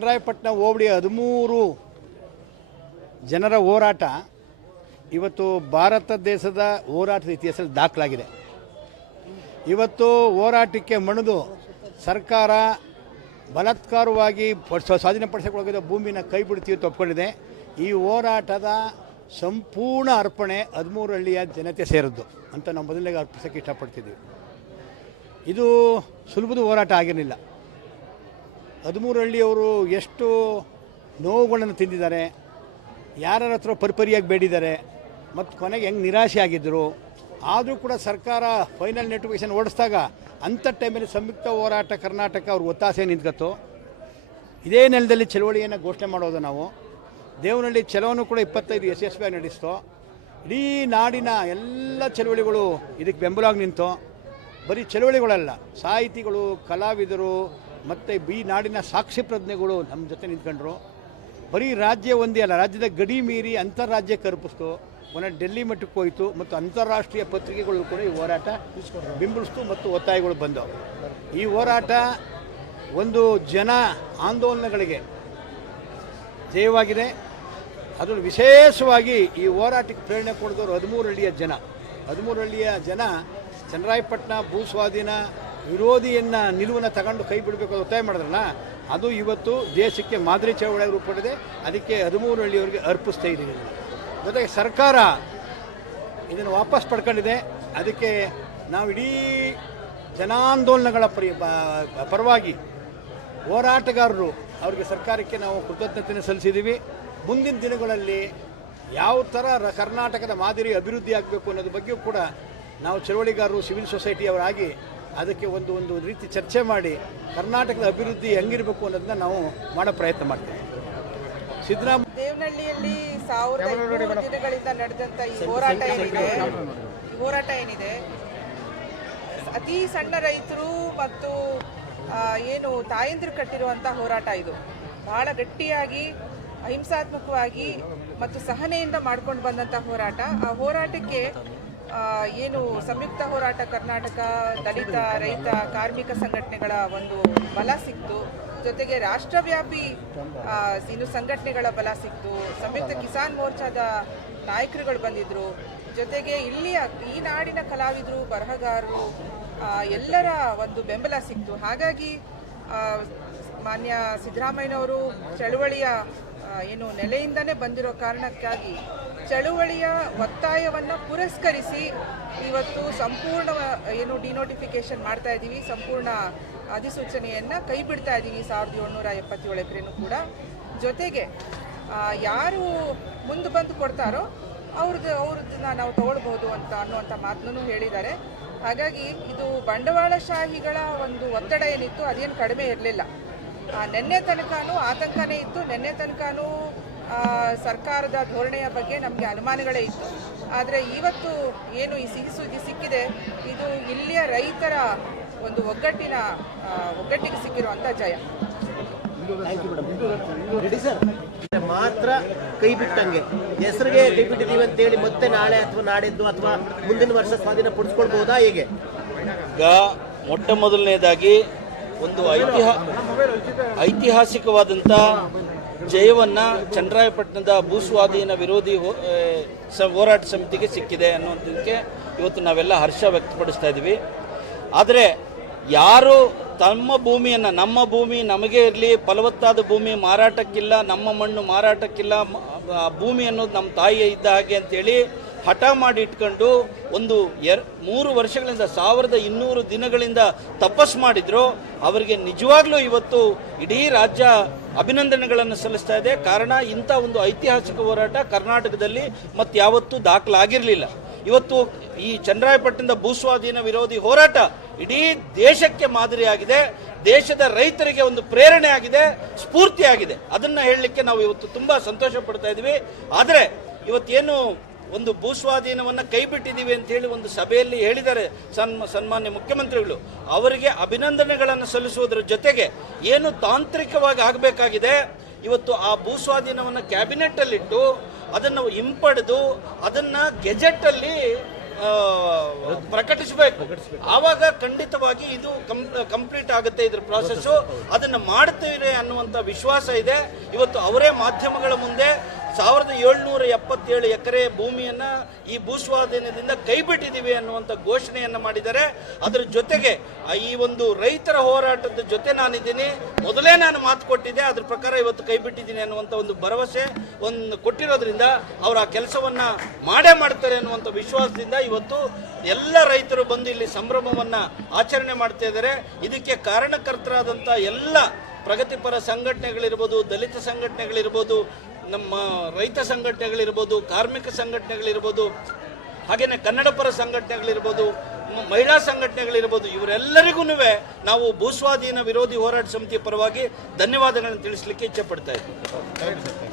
ಚನ್ನರಾಯಪಟ್ಟಣ ಹೋಬಳಿ ಹದಿಮೂರು ಜನರ ಹೋರಾಟ ಇವತ್ತು ಭಾರತ ದೇಶದ ಹೋರಾಟದ ಇತಿಹಾಸದಲ್ಲಿ ದಾಖಲಾಗಿದೆ. ಇವತ್ತು ಹೋರಾಟಕ್ಕೆ ಮಣಿದು ಸರ್ಕಾರ ಬಲಾತ್ಕಾರವಾಗಿ ಪಡಿಸ ಸ್ವಾಧೀನಪಡಿಸಿಕೊಳ್ಳೋಗಿದ್ದ ಭೂಮಿನ ಕೈ ಬಿಡ್ತೀವಿ ತಪ್ಪಿಕೊಂಡಿದೆ ಈ ಹೋರಾಟದ ಸಂಪೂರ್ಣ ಅರ್ಪಣೆ ಹದಿಮೂರು ಹಳ್ಳಿಯ ಜನತೆ ಸೇರಿದ್ದು ಅಂತ ನಾವು ಮೊದಲಿಗೆ ಅರ್ಪಿಸೋಕ್ಕೆ ಇಷ್ಟಪಡ್ತಿದ್ದೀವಿ. ಇದು ಸುಲಭದ ಹೋರಾಟ ಆಗಿರಲಿಲ್ಲ. ಹದಿಮೂರು ಹಳ್ಳಿಯವರು ಎಷ್ಟು ನೋವುಗಳನ್ನು ತಿಂದಿದ್ದಾರೆ ಯಾರ ಹತ್ರ ಪರಿಪರಿಯಾಗಿ ಬೇಡಿದ್ದಾರೆ ಮತ್ತು ಕೊನೆಗೆ ಹೆಂಗೆ ನಿರಾಶೆ ಆಗಿದ್ದರು ಆದರೂ ಕೂಡ ಸರ್ಕಾರ ಫೈನಲ್ ನೋಟಿಫಿಕೇಶನ್ ಓಡಿಸಿದಾಗ ಅಂಥ ಟೈಮಲ್ಲಿ ಸಂಯುಕ್ತ ಹೋರಾಟ ಕರ್ನಾಟಕ ಅವ್ರ ಒತ್ತಾಸೆ ನಿಂತ್ಕತ್ತು. ಇದೇ ನೆಲದಲ್ಲಿ ಚಳವಳಿಯನ್ನು ಘೋಷಣೆ ಮಾಡೋದು ನಾವು. ದೇವನಹಳ್ಳಿ ಚಲವನ್ನು ಕೂಡ ಇಪ್ಪತ್ತೈದು ಯಶಸ್ವಿಯಾಗಿ ನಡೆಸ್ತು. ಇಡೀ ನಾಡಿನ ಎಲ್ಲ ಚಳವಳಿಗಳು ಇದಕ್ಕೆ ಬೆಂಬಲವಾಗಿ ನಿಂತು. ಬರೀ ಚಳವಳಿಗಳಲ್ಲ, ಸಾಹಿತಿಗಳು, ಕಲಾವಿದರು ಮತ್ತು ಈ ನಾಡಿನ ಸಾಕ್ಷಿ ಪ್ರಜ್ಞೆಗಳು ನಮ್ಮ ಜೊತೆ ನಿಂತ್ಕೊಂಡ್ರು. ಬರೀ ರಾಜ್ಯ ಒಂದೇ ಅಲ್ಲ, ರಾಜ್ಯದ ಗಡಿ ಮೀರಿ ಅಂತಾರಾಜ್ಯ ಕಲ್ಪಿಸ್ತು ಮೊನ್ನೆ ಡೆಲ್ಲಿ ಮಟ್ಟಕ್ಕೆ ಹೋಯಿತು ಮತ್ತು ಅಂತಾರಾಷ್ಟ್ರೀಯ ಪತ್ರಿಕೆಗಳು ಕೂಡ ಈ ಹೋರಾಟ ಬಿಂಬಿಸ್ತು ಮತ್ತು ಒತ್ತಾಯಗಳು ಬಂದವು. ಈ ಹೋರಾಟ ಒಂದು ಜನ ಆಂದೋಲನಗಳಿಗೆ ಜಯವಾಗಿದೆ. ಅದರಲ್ಲಿ ವಿಶೇಷವಾಗಿ ಈ ಹೋರಾಟಕ್ಕೆ ಪ್ರೇರಣೆ ಕೊಡಿದವರು ಹದಿಮೂರು ಹಳ್ಳಿಯ ಜನ. ಹದಿಮೂರು ಹಳ್ಳಿಯ ಜನ ಚನ್ನರಾಯಪಟ್ಟಣ ಭೂ ಸ್ವಾಧೀನ ವಿರೋಧಿಯನ್ನು ನಿಲುವನ್ನು ತಗೊಂಡು ಕೈ ಬಿಡಬೇಕು ಅಂತ ಒತ್ತಾಯ ಮಾಡಿದ್ರಲ್ಲ, ಅದು ಇವತ್ತು ದೇಶಕ್ಕೆ ಮಾದರಿ ಚಳವಳಿ ರೂಪಡಿದೆ ಅದಕ್ಕೆ ಹದಿಮೂರು ಹಳ್ಳಿಯವರಿಗೆ ಅರ್ಪಿಸ್ತಾ ಇದ್ದೀನಿ ಜೊತೆಗೆ ಸರ್ಕಾರ ಇದನ್ನು ವಾಪಸ್ ಪಡ್ಕೊಂಡಿದೆ. ಅದಕ್ಕೆ ನಾವು ಇಡೀ ಜನಾಂದೋಲನಗಳ ಪರಿ ಪರವಾಗಿ ಹೋರಾಟಗಾರರು ಅವರಿಗೆ ಸರ್ಕಾರಕ್ಕೆ ನಾವು ಕೃತಜ್ಞತೆಯನ್ನು ಸಲ್ಲಿಸಿದ್ದೀವಿ. ಮುಂದಿನ ದಿನಗಳಲ್ಲಿ ಯಾವ ಥರ ಕರ್ನಾಟಕದ ಮಾದರಿ ಅಭಿವೃದ್ಧಿ ಆಗಬೇಕು ಅನ್ನೋದ್ರ ಬಗ್ಗೆಯೂ ಕೂಡ ನಾವು ಚಳವಳಿಗಾರರು, ಸಿವಿಲ್ ಸೊಸೈಟಿಯವರಾಗಿ ಅದಕ್ಕೆ ಒಂದು ಒಂದು ರೀತಿ ಚರ್ಚೆ ಮಾಡಿ ಕರ್ನಾಟಕದ ಅಭಿವೃದ್ಧಿ ಹೆಂಗಿರಬೇಕು ಅನ್ನೋದನ್ನ ನಾವು ಮಾಡೋ ಪ್ರಯತ್ನ ಮಾಡ್ತೀವಿ. ಸಿದ್ದರಾಮ ದೇವನಹಳ್ಳಿಯಲ್ಲಿ ಸಾವಿರದ ದಿನಗಳಿಂದ ನಡೆದಂತ ಈ ಹೋರಾಟ ಏನಿದೆ? ಹೋರಾಟ ಏನಿದೆ? ಅತಿ ಸಣ್ಣ ರೈತರು ಮತ್ತು ಏನು ತಾಯಂದಿರು ಕಟ್ಟಿರುವಂಥ ಹೋರಾಟ ಇದು. ಬಹಳ ಗಟ್ಟಿಯಾಗಿ, ಅಹಿಂಸಾತ್ಮಕವಾಗಿ ಮತ್ತು ಸಹನೆಯಿಂದ ಮಾಡ್ಕೊಂಡು ಬಂದಂಥ ಹೋರಾಟ. ಆ ಹೋರಾಟಕ್ಕೆ ಏನು ಸಂಯುಕ್ತ ಹೋರಾಟ ಕರ್ನಾಟಕ, ದಲಿತ, ರೈತ, ಕಾರ್ಮಿಕ ಸಂಘಟನೆಗಳ ಒಂದು ಬಲ ಸಿಕ್ತು. ಜೊತೆಗೆ ರಾಷ್ಟ್ರವ್ಯಾಪಿ ಇನ್ನು ಸಂಘಟನೆಗಳ ಬಲ ಸಿಕ್ತು. ಸಂಯುಕ್ತ ಕಿಸಾನ್ ಮೋರ್ಚಾದ ನಾಯಕರುಗಳು ಬಂದಿದ್ರು. ಜೊತೆಗೆ ಇಲ್ಲಿಯ ಈ ನಾಡಿನ ಕಲಾವಿದರು, ಬರಹಗಾರರು ಎಲ್ಲರ ಒಂದು ಬೆಂಬಲ ಸಿಕ್ತು. ಹಾಗಾಗಿ ಮಾನ್ಯ ಸಿದ್ದರಾಮಯ್ಯನವರು ಚಳುವಳಿಯ ಏನು ನೆಲೆಯಿಂದನೇ ಬಂದಿರೋ ಕಾರಣಕ್ಕಾಗಿ ಚಳುವಳಿಯ ಒತ್ತಾಯವನ್ನು ಪುರಸ್ಕರಿಸಿ ಇವತ್ತು ಸಂಪೂರ್ಣ, ಏನು ಡಿನೋಟಿಫಿಕೇಶನ್ ಮಾಡ್ತಾ ಇದ್ದೀವಿ, ಸಂಪೂರ್ಣ ಅಧಿಸೂಚನೆಯನ್ನು ಕೈ ಬಿಡ್ತಾ ಇದ್ದೀವಿ ಸಾವಿರದ ಏಳ್ನೂರ ಎಪ್ಪತ್ತೇಳು ಎಕರೆನೂ ಕೂಡ. ಜೊತೆಗೆ ಯಾರು ಮುಂದೆ ಬಂದು ಕೊಡ್ತಾರೋ ಅವ್ರದ್ದು, ಅವ್ರದ್ದನ್ನ ನಾವು ತಗೊಳ್ಬೋದು ಅಂತ ಅನ್ನುವಂಥ ಮಾತನ್ನು ಹೇಳಿದ್ದಾರೆ. ಹಾಗಾಗಿ ಇದು ಬಂಡವಾಳಶಾಹಿಗಳ ಒಂದು ಒತ್ತಡ ಏನಿತ್ತು, ಅದೇನು ಕಡಿಮೆ ಇರಲಿಲ್ಲ. ನಿನ್ನೆ ತನಕನೂ ಆತಂಕನೇ ಇತ್ತು. ನಿನ್ನೆ ತನಕನೂ ಆ, ಸರ್ಕಾರದ ಧೋರಣೆಯ ಬಗ್ಗೆ ನಮಗೆ ಅನುಮಾನಗಳೇ ಇತ್ತು. ಆದರೆ ಇವತ್ತು ಏನು ಈ ಸಿಹಿ ಸುದ್ದಿ ಸಿಕ್ಕಿದೆ ಇದು ಇಲ್ಲಿಯ ರೈತರ ಒಂದು ಒಗ್ಗಟ್ಟಿನ ಒಗ್ಗಟ್ಟಿಗೆ ಸಿಕ್ಕಿರುವಂಥ ಜಯ. ಮಾತ್ರ ಕೈ ಬಿಟ್ಟಂಗೆ. ಹೆಸರಿಗೆ ಕೈ ಬಿಟ್ಟಿದ್ದೀವಿ ಅಂತೇಳಿ ಮತ್ತೆ ನಾಳೆ ಅಥವಾ ನಾಡಿದ್ದು ಅಥವಾ ಮುಂದಿನ ವರ್ಷ ಸ್ವಾಧೀನ ಪಡಿಸ್ಕೊಳ್ಬಹುದಾ ಹೇಗೆ? ಈಗ ಮೊಟ್ಟ ಮೊದಲನೇದಾಗಿ ಒಂದು ಐತಿಹಾ ಐತಿಹಾಸಿಕವಾದಂಥ ಜಯವನ್ನು ಚಂದ್ರಾಯಪಟ್ಟಣದ ಭೂಸ್ವಾಧೀನ ವಿರೋಧಿ ಹೋರಾಟ ಸಮಿತಿಗೆ ಸಿಕ್ಕಿದೆ ಅನ್ನುವಂಥದ್ದಕ್ಕೆ ಇವತ್ತು ನಾವೆಲ್ಲ ಹರ್ಷ ವ್ಯಕ್ತಪಡಿಸ್ತಾ ಇದ್ದೀವಿ. ಆದರೆ ಯಾರು ತಮ್ಮ ಭೂಮಿಯನ್ನು, ನಮ್ಮ ಭೂಮಿ ನಮಗೆ ಇರಲಿ, ಫಲವತ್ತಾದ ಭೂಮಿ ಮಾರಾಟಕ್ಕಿಲ್ಲ, ನಮ್ಮ ಮಣ್ಣು ಮಾರಾಟಕ್ಕಿಲ್ಲ ಭೂಮಿ ಅನ್ನೋದು ನಮ್ಮ ತಾಯಿಯ ಇದ್ದ ಹಾಗೆ ಅಂತೇಳಿ ಹಠ ಮಾಡಿ ಇಟ್ಕೊಂಡು ಒಂದು ಎರ್, ಮೂರು ವರ್ಷಗಳಿಂದ ಸಾವಿರದ ಇನ್ನೂರು ದಿನಗಳಿಂದ ತಪಸ್ ಮಾಡಿದ್ರು. ಅವರಿಗೆ ನಿಜವಾಗ್ಲೂ ಇವತ್ತು ಇಡೀ ರಾಜ್ಯ ಅಭಿನಂದನೆಗಳನ್ನು ಸಲ್ಲಿಸ್ತಾ ಇದೆ. ಕಾರಣ ಇಂಥ ಒಂದು ಐತಿಹಾಸಿಕ ಹೋರಾಟ ಕರ್ನಾಟಕದಲ್ಲಿ ಮತ್ತು ಯಾವತ್ತೂ ದಾಖಲಾಗಿರಲಿಲ್ಲ. ಇವತ್ತು ಈ ಚಂದ್ರಾಯಪಟ್ಟಣದ ಭೂಸ್ವಾಧೀನ ವಿರೋಧಿ ಹೋರಾಟ ಇಡೀ ದೇಶಕ್ಕೆ ಮಾದರಿಯಾಗಿದೆ. ದೇಶದ ರೈತರಿಗೆ ಒಂದು ಪ್ರೇರಣೆ ಆಗಿದೆ ಸ್ಫೂರ್ತಿಯಾಗಿದೆ. ಅದನ್ನ ಹೇಳಲಿಕ್ಕೆ ನಾವು ಇವತ್ತು ತುಂಬಾ ಸಂತೋಷ ಪಡ್ತಾ ಇದ್ದೀವಿ. ಆದರೆ ಇವತ್ತೇನು ಒಂದು ಭೂಸ್ವಾಧೀನವನ್ನು ಕೈ ಬಿಟ್ಟಿದ್ದೀವಿ ಅಂತ ಹೇಳಿ ಒಂದು ಸಭೆಯಲ್ಲಿ ಹೇಳಿದ್ದಾರೆ ಸನ್ಮ ಸನ್ಮಾನ್ಯ ಮುಖ್ಯಮಂತ್ರಿಗಳು. ಅವರಿಗೆ ಅಭಿನಂದನೆಗಳನ್ನು ಸಲ್ಲಿಸುವುದರ ಜೊತೆಗೆ ಏನು ತಾಂತ್ರಿಕವಾಗಿ ಆಗಬೇಕಾಗಿದೆ? ಇವತ್ತು ಆ ಭೂಸ್ವಾಧೀನವನ್ನು ಕ್ಯಾಬಿನೆಟ್ಟಲ್ಲಿಟ್ಟು ಅದನ್ನು ಹಿಂಪಡೆದು ಅದನ್ನು ಗೆಜೆಟ್ಟಲ್ಲಿ ಆ, ಪ್ರಕಟಿಸಬೇಕು. ಆವಾಗ ಖಂಡಿತವಾಗಿ ಇದು ಕಂಪ್ಲೀಟ್ ಆಗುತ್ತೆ ಇದ್ರ ಪ್ರಾಸೆಸ್ಸು ಅದನ್ನು ಮಾಡ್ತೀರಿ ಅನ್ನುವಂಥ ವಿಶ್ವಾಸ ಇದೆ. ಇವತ್ತು ಅವರೇ ಮಾಧ್ಯಮಗಳ ಮುಂದೆ ಸಾವಿರದ ಏಳ್ನೂರ ಎಪ್ಪತ್ತೇಳು ಎಕರೆ ಭೂಮಿಯನ್ನು ಈ ಭೂಸ್ವಾಧೀನದಿಂದ ಕೈಬಿಟ್ಟಿದ್ದೀವಿ ಅನ್ನುವಂಥ ಘೋಷಣೆಯನ್ನು ಮಾಡಿದ್ದಾರೆ. ಅದರ ಜೊತೆಗೆ ಈ ಒಂದು ರೈತರ ಹೋರಾಟದ ಜೊತೆ ನಾನಿದ್ದೀನಿ. ಮೊದಲೇ ನಾನು ಮಾತು ಕೊಟ್ಟಿದ್ದೆ, ಅದ್ರ ಪ್ರಕಾರ ಇವತ್ತು ಕೈಬಿಟ್ಟಿದ್ದೀನಿ ಅನ್ನುವಂಥ ಒಂದು ಭರವಸೆ, ಒಂದು ಕೊಟ್ಟಿರೋದ್ರಿಂದ ಅವರು ಆ ಕೆಲಸವನ್ನು ಮಾಡೇ ಮಾಡ್ತಾರೆ ಅನ್ನುವಂಥ ವಿಶ್ವಾಸದಿಂದ ಇವತ್ತು ಎಲ್ಲ ರೈತರು ಬಂದು ಇಲ್ಲಿ ಸಂಭ್ರಮವನ್ನು ಆಚರಣೆ ಮಾಡ್ತಾ ಇದ್ದಾರೆ. ಇದಕ್ಕೆ ಕಾರಣಕರ್ತರಾದಂಥ ಎಲ್ಲ ಪ್ರಗತಿಪರ ಸಂಘಟನೆಗಳಿರ್ಬೋದು, ದಲಿತ ಸಂಘಟನೆಗಳಿರ್ಬೋದು, ನಮ್ಮ ರೈತ ಸಂಘಟನೆಗಳಿರ್ಬೋದು, ಕಾರ್ಮಿಕ ಸಂಘಟನೆಗಳಿರ್ಬೋದು ಹಾಗೆಯೇ ಕನ್ನಡಪರ ಸಂಘಟನೆಗಳಿರ್ಬೋದು ಮಹಿಳಾ ಸಂಘಟನೆಗಳಿರ್ಬೋದು ಇವರೆಲ್ಲರಿಗೂ ನಾವು ಭೂಸ್ವಾಧೀನ ವಿರೋಧಿ ಹೋರಾಟ ಸಮಿತಿ ಪರವಾಗಿ ಧನ್ಯವಾದಗಳನ್ನು ತಿಳಿಸ್ಲಿಕ್ಕೆ ಇಚ್ಛೆ ಪಡ್ತಾ ಇದ್ದೀವಿ.